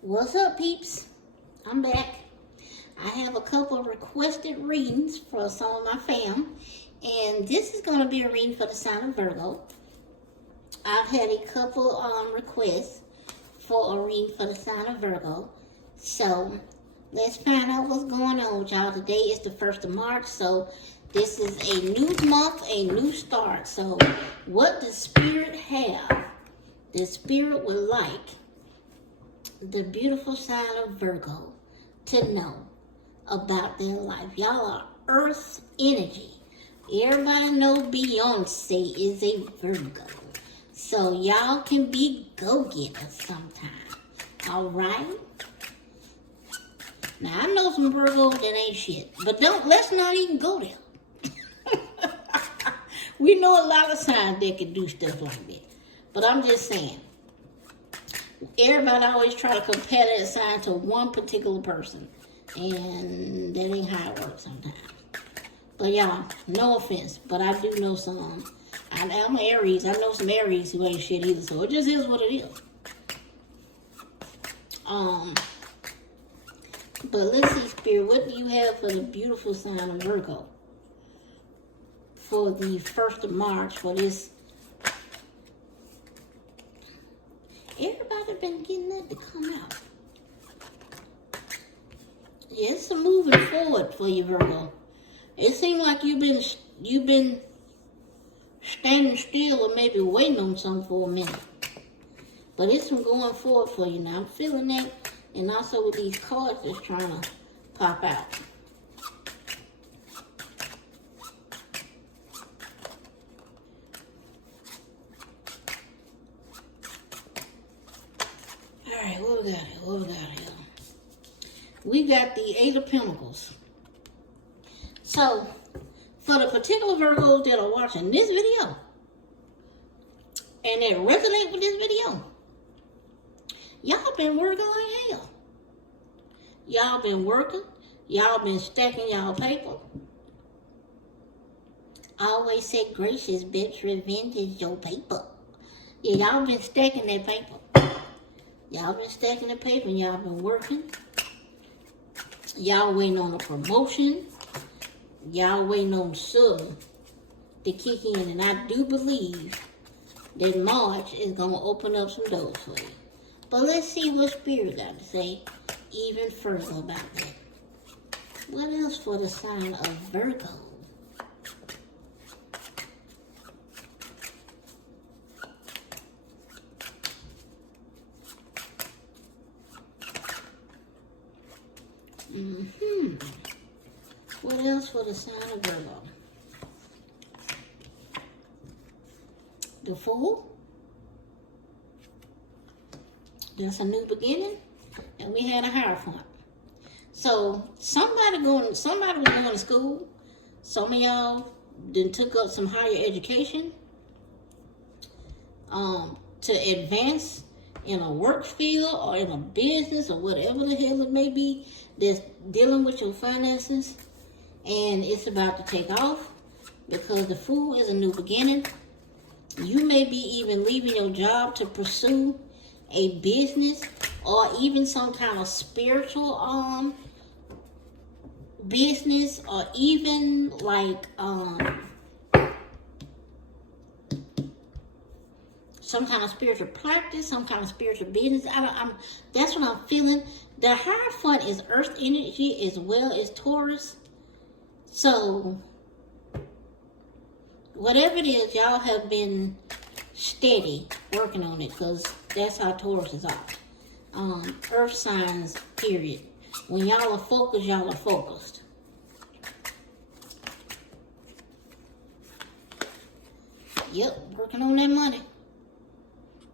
What's up, peeps? I'm back. I have a couple of requested readings for some of my fam, and this is going to be a reading for the sign of Virgo. I've had a couple requests for a reading for the sign of Virgo, so let's find out what's going on with y'all. Today is the 1st of March, so this is a new month, a new start. So what does Spirit have? The Spirit would like the beautiful sign of Virgo to know about their life. Y'all are Earth energy. Everybody know Beyonce is a Virgo. So y'all can be go-getters sometimes. Alright? Now I know some Virgos that ain't shit. But let's not even go there. We know a lot of signs that can do stuff like that. But I'm just saying. Everybody always try to compare that sign to one particular person. And that ain't how it works sometimes. But y'all, no offense, but I do know some. I'm an Aries. I know some Aries who ain't shit either. So it just is what it is. But let's see, Spirit, what do you have for the beautiful sign of Virgo? For the 1st of March, for this. Everybody been getting that to come out. Yeah, it's a moving forward for you, Virgo. It seems like you've been standing still or maybe waiting on something for a minute. But it's some going forward for you now. I'm feeling that. And also with these cards that's trying to pop out. Alright, what we got here? What we got here? We got the 8 of Pentacles. So, for the particular Virgos that are watching this video, and that resonate with this video, y'all been working like hell. Y'all been working. Y'all been stacking y'all paper. I always say gracious, bitch, revenge is your paper. Yeah, y'all been stacking that paper. Y'all been stacking the paper and y'all been working. Y'all waiting on a promotion. Y'all waiting on something to kick in. And I do believe that March is going to open up some doors for you. But let's see what Spirit got to say even further about that. What else for the sign of Virgo? What else for the sign of Virgo? The Fool. That's a new beginning. And we had a Hierophant. So somebody was going to school. Some of y'all then took up some higher education to advance in a work field or in a business or whatever the hell it may be that's dealing with your finances. And it's about to take off because the Fool is a new beginning. You may be even leaving your job to pursue a business or even some kind of spiritual business, or even like some kind of spiritual practice, some kind of spiritual business. That's what I'm feeling. The Hierophant is Earth energy as well as Taurus. So, whatever it is, y'all have been steady working on it, because that's how Taurus are. Earth signs, period. When y'all are focused, y'all are focused. Yep, working on that money.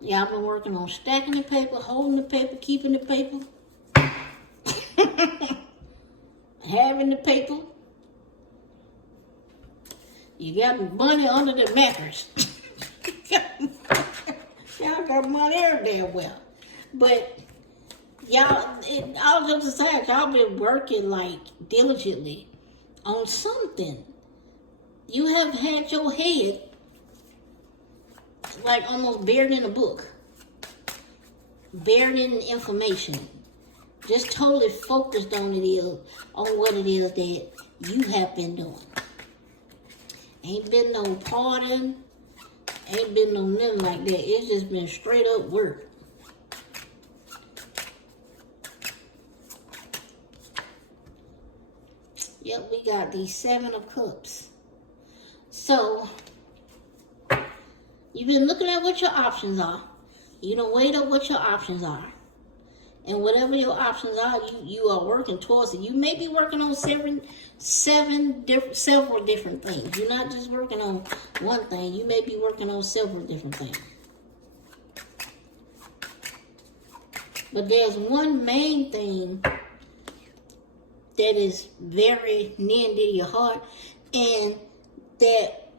Y'all been working on stacking the paper, holding the paper, keeping the paper, having the paper. You got money under the mattress. Y'all got money every damn well. But y'all, all jokes aside, y'all been working like diligently on something. You have had your head like almost buried in a book. buried in information. Just totally focused on what it is that you have been doing. Ain't been no partying, ain't been no nothing like that. It's just been straight up work. Yep, we got the 7 of Cups. So, you've been looking at what your options are. You don't weigh up what your options are. And whatever your options are, you are working towards it. You may be working on several different things. You're not just working on one thing. You may be working on several different things. But there's one main thing that is very near and dear to your heart, and that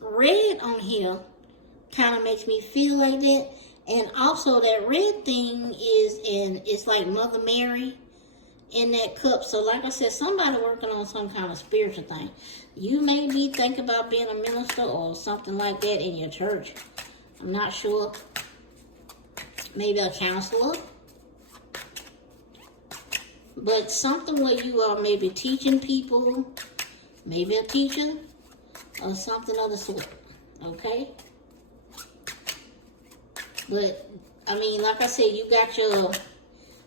red on here kind of makes me feel like that. And also that red thing it's like Mother Mary in that cup. So like I said, somebody working on some kind of spiritual thing. You may be thinking about being a minister or something like that in your church. I'm not sure. Maybe a counselor. But something where you are maybe teaching people, maybe a teacher, or something of the sort. Okay? But, I mean, like I said, you got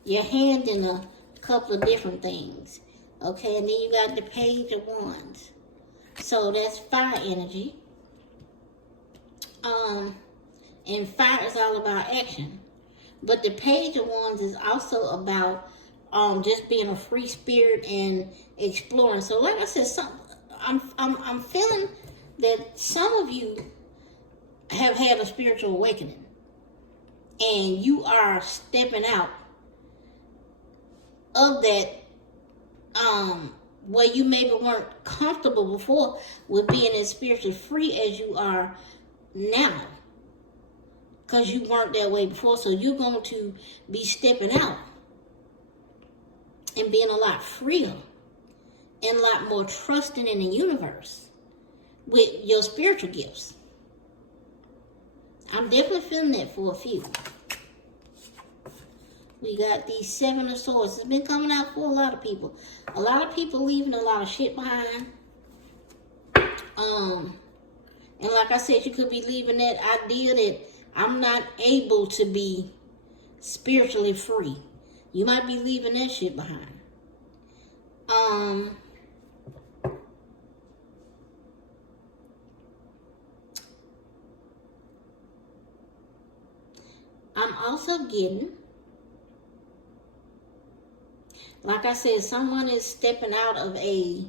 your hand in a couple of different things. Okay? And then you got the Page of Wands. So that's fire energy. And fire is all about action. But the Page of Wands is also about just being a free spirit and exploring. So like I said, I'm feeling that some of you have had a spiritual awakening, and you are stepping out of that where you maybe weren't comfortable before with being as spiritually free as you are now, because you weren't that way before. So you're going to be stepping out and being a lot freer and a lot more trusting in the universe with your spiritual gifts. I'm definitely feeling that for a few. We got the 7 of Swords. It's been coming out for a lot of people. A lot of people leaving a lot of shit behind. And like I said, you could be leaving that idea that I'm not able to be spiritually free. You might be leaving that shit behind. I'm also getting, like I said, someone is stepping out of a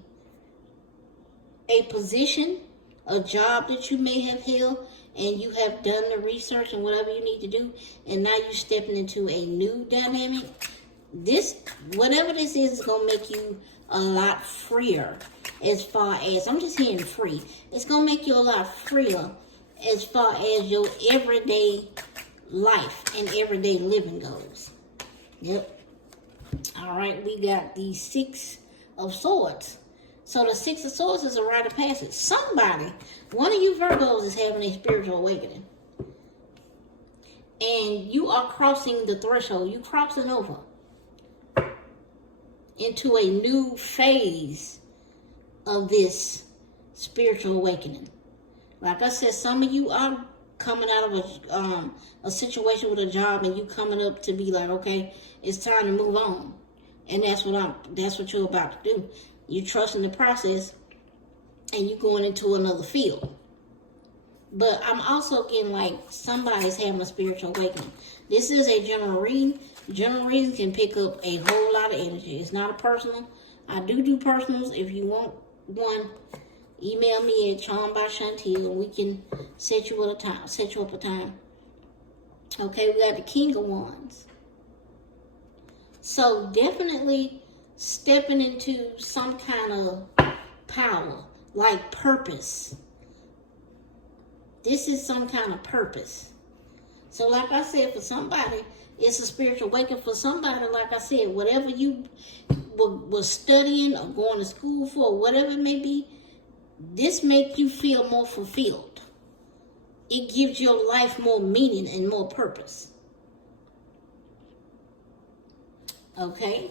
position, a job that you may have held, and you have done the research and whatever you need to do, and now you're stepping into a new dynamic. Whatever this is going to make you a lot freer as far as, I'm just hearing free. It's going to make you a lot freer as far as your everyday life and everyday living goes. Yep. All right, we got the 6 of Swords. So the 6 of Swords is a rite of passage. Somebody, one of you Virgos is having a spiritual awakening. And you are crossing the threshold. You crossing over into a new phase of this spiritual awakening. Like I said, some of you are coming out of a situation with a job, and you coming up to be like, okay, it's time to move on. And that's what you're about to do. You're trusting the process, and you're going into another field. But I'm also getting like somebody's having a spiritual awakening. This is a general reading. General readings can pick up a whole lot of energy. It's not a personal. I do personals. If you want one, email me at charmbyshantil, and we can set you up a time. Okay, we got the King of Wands. So definitely stepping into some kind of power, like purpose. This is some kind of purpose. So like I said, for somebody, it's a spiritual awakening. For somebody, like I said, whatever you were studying or going to school for, whatever it may be, this makes you feel more fulfilled. It gives your life more meaning and more purpose. Okay?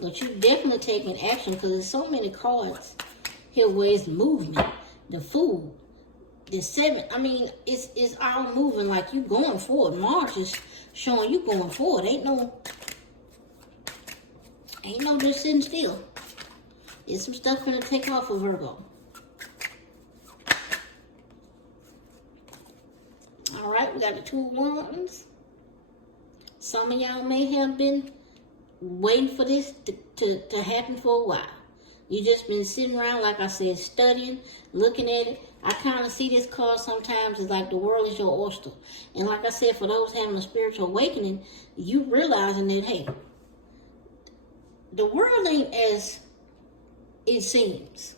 But you definitely taking action because there's so many cards here where it's movement. The Fool, the 7. I mean, it's all moving like you going forward. Mars is showing you going forward. Ain't no just sitting still. There's some stuff gonna take off for Virgo. All right, we got the 2 of Wands. Some of y'all may have been waiting for this to happen for a while. You just been sitting around, like I said, studying, looking at it. I kind of see this card sometimes as like the world is your oyster. And like I said, for those having a spiritual awakening, you realizing that, hey, the world ain't as it seems.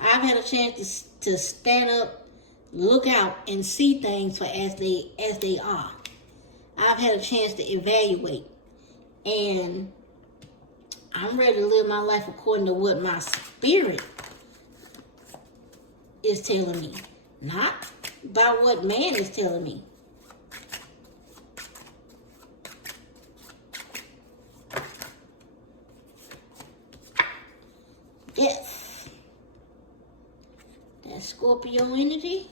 I've had a chance to stand up, look out, and see things for as they are. I've had a chance to evaluate. And I'm ready to live my life according to what my spirit is telling me. Not by what man is telling me. Death. That's Scorpio energy.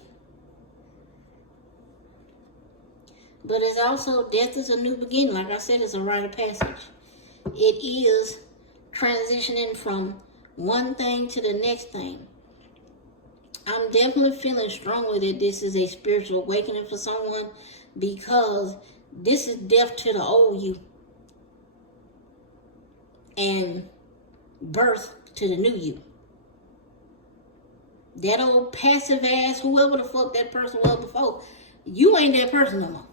But it's also, death is a new beginning. Like I said, it's a rite of passage. It is transitioning from one thing to the next thing. I'm definitely feeling strongly that this is a spiritual awakening for someone, because this is death to the old you and birth to the new you. That old passive ass, whoever the fuck that person was before, you ain't that person no more.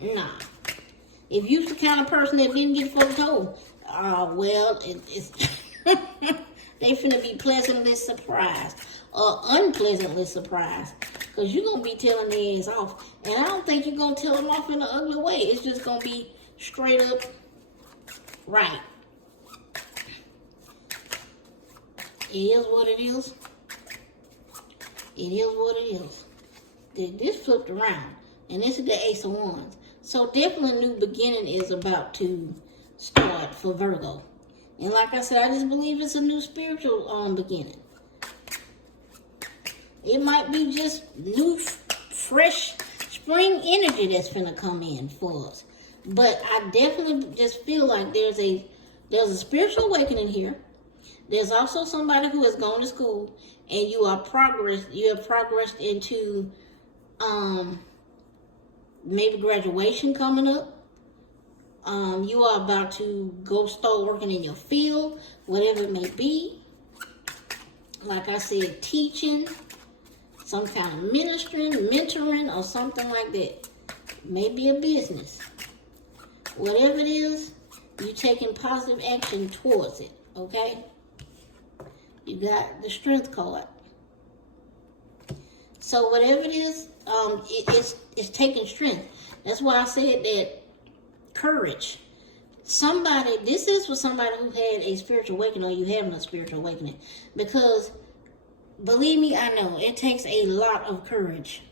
Nah. If you're the kind of person that didn't get fucking told, well, it's they finna be pleasantly surprised or unpleasantly surprised, because you're gonna be telling their ass off. And I don't think you're gonna tell them off in an ugly way. It's just gonna be straight up right. It is what it is. It is what it is. This flipped around, and this is the Ace of Wands. So definitely a new beginning is about to start for Virgo. And like I said, I just believe it's a new spiritual beginning. It might be just new, fresh spring energy that's finna come in for us. But I definitely just feel like there's a spiritual awakening here. There's also somebody who has gone to school, and you have progressed into maybe graduation coming up. You are about to go start working in your field, whatever it may be. Like I said, teaching, some kind of ministering, mentoring, or something like that. Maybe a business. Whatever it is, you're taking positive action towards it, okay? You got the Strength card. So whatever it is, it's taking strength. That's why I said that courage. This is for somebody who had a spiritual awakening, or you having a spiritual awakening. Because, believe me, I know, it takes a lot of courage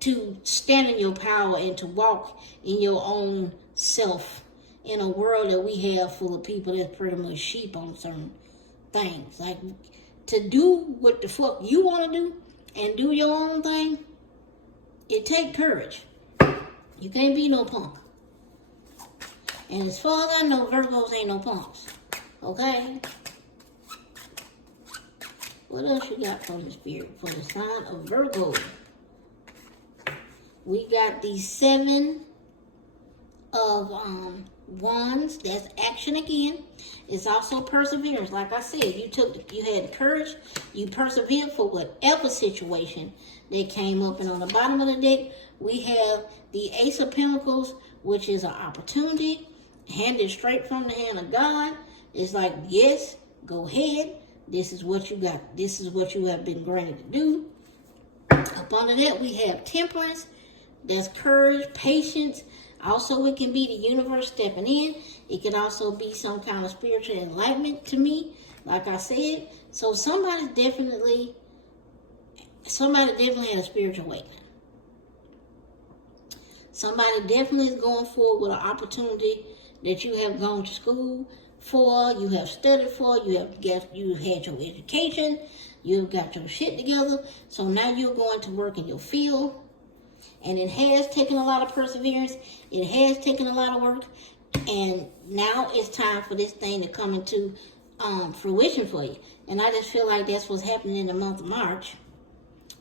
to stand in your power and to walk in your own self in a world that we have full of people that's pretty much sheep on certain things. Like, to do what the fuck you want to do and do your own thing, it take courage. You can't be no punk. And as far as I know, Virgos ain't no punks. Okay? What else you got for the spirit? For the sign of Virgo. We got the 7 of Wands. That's action again. It's also perseverance. Like I said, you had courage. You persevered for whatever situation that came up. And on the bottom of the deck, we have the Ace of Pentacles, which is an opportunity handed straight from the hand of God. It's like, yes, go ahead. This is what you got. This is what you have been granted to do. Up under that, we have Temperance. That's courage, patience. Also, it can be the universe stepping in. It could also be some kind of spiritual enlightenment to me, like I said. So somebody definitely had a spiritual awakening. Somebody definitely is going forward with an opportunity that you have gone to school for, you have studied for, you had your education, you've got your shit together. So now you're going to work in your field. And it has taken a lot of perseverance. It has taken a lot of work. And now it's time for this thing to come into fruition for you. And I just feel like that's what's happening in the month of March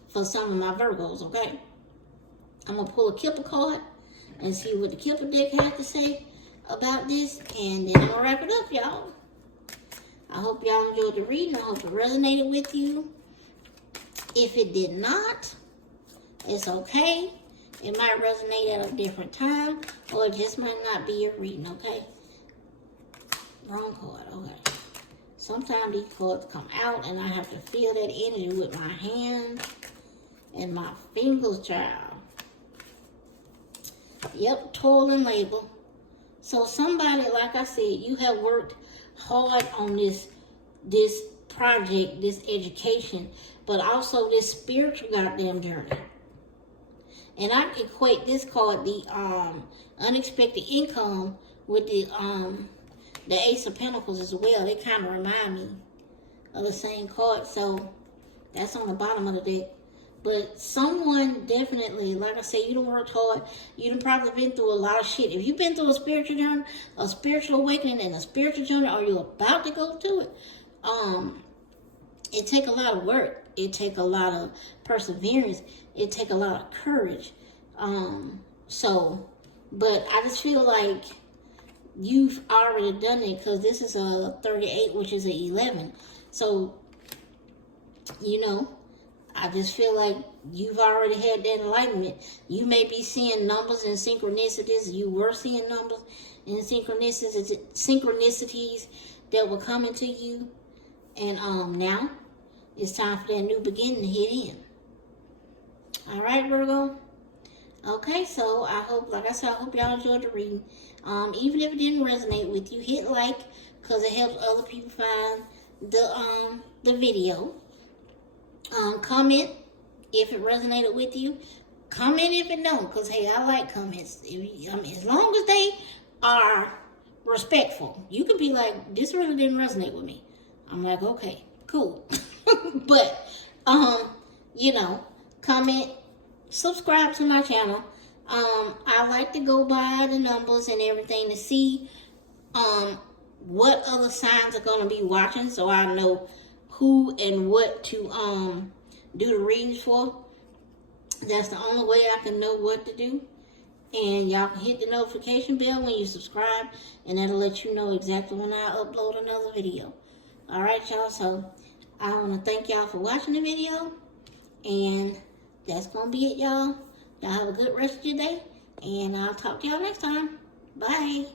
for some of my Virgos, okay? I'm going to pull a Kipper card and see what the Kipper deck has to say about this. And then I'm going to wrap it up, y'all. I hope y'all enjoyed the reading. I hope it resonated with you. If it did not, it's okay. It might resonate at a different time, or it just might not be your reading, okay? Wrong card, okay. Sometimes these cards come out, and I have to feel that energy with my hands and my fingers, child. Yep, toil and labor. So somebody, like I said, you have worked hard on this project, this education, but also this spiritual goddamn journey. And I equate this card, the unexpected income, with the Ace of Pentacles as well. They kind of remind me of the same card. So that's on the bottom of the deck. But someone definitely, like I said, you done worked hard. You done probably been through a lot of shit. If you've been through a spiritual journey, a spiritual awakening, and a spiritual journey, or you're about to go through it, it take a lot of work. It take a lot of perseverance. It take a lot of courage. But I just feel like you've already done it, because this is a 38, which is an 11. So, you know, I just feel like you've already had that enlightenment. You may be seeing numbers and synchronicities. You were seeing numbers and synchronicities that were coming to you. And now it's time for that new beginning to hit in. All right, Virgo. Okay, so I hope, like I said, I hope y'all enjoyed the reading. Even if it didn't resonate with you, hit like, because it helps other people find the video. Comment if it resonated with you. Comment if it don't, because hey, I like comments. As long as they are respectful. You can be like, this really didn't resonate with me. I'm like, okay, cool. But you know, comment, subscribe to my channel. I like to go by the numbers and everything to see what other signs are going to be watching, so I know who and what to do the readings for. That's the only way I can know what to do. And y'all can hit the notification bell when you subscribe, and that'll let you know exactly when I upload another video. Alright, y'all, so I want to thank y'all for watching the video, and that's going to be it, y'all. Y'all have a good rest of your day, and I'll talk to y'all next time. Bye.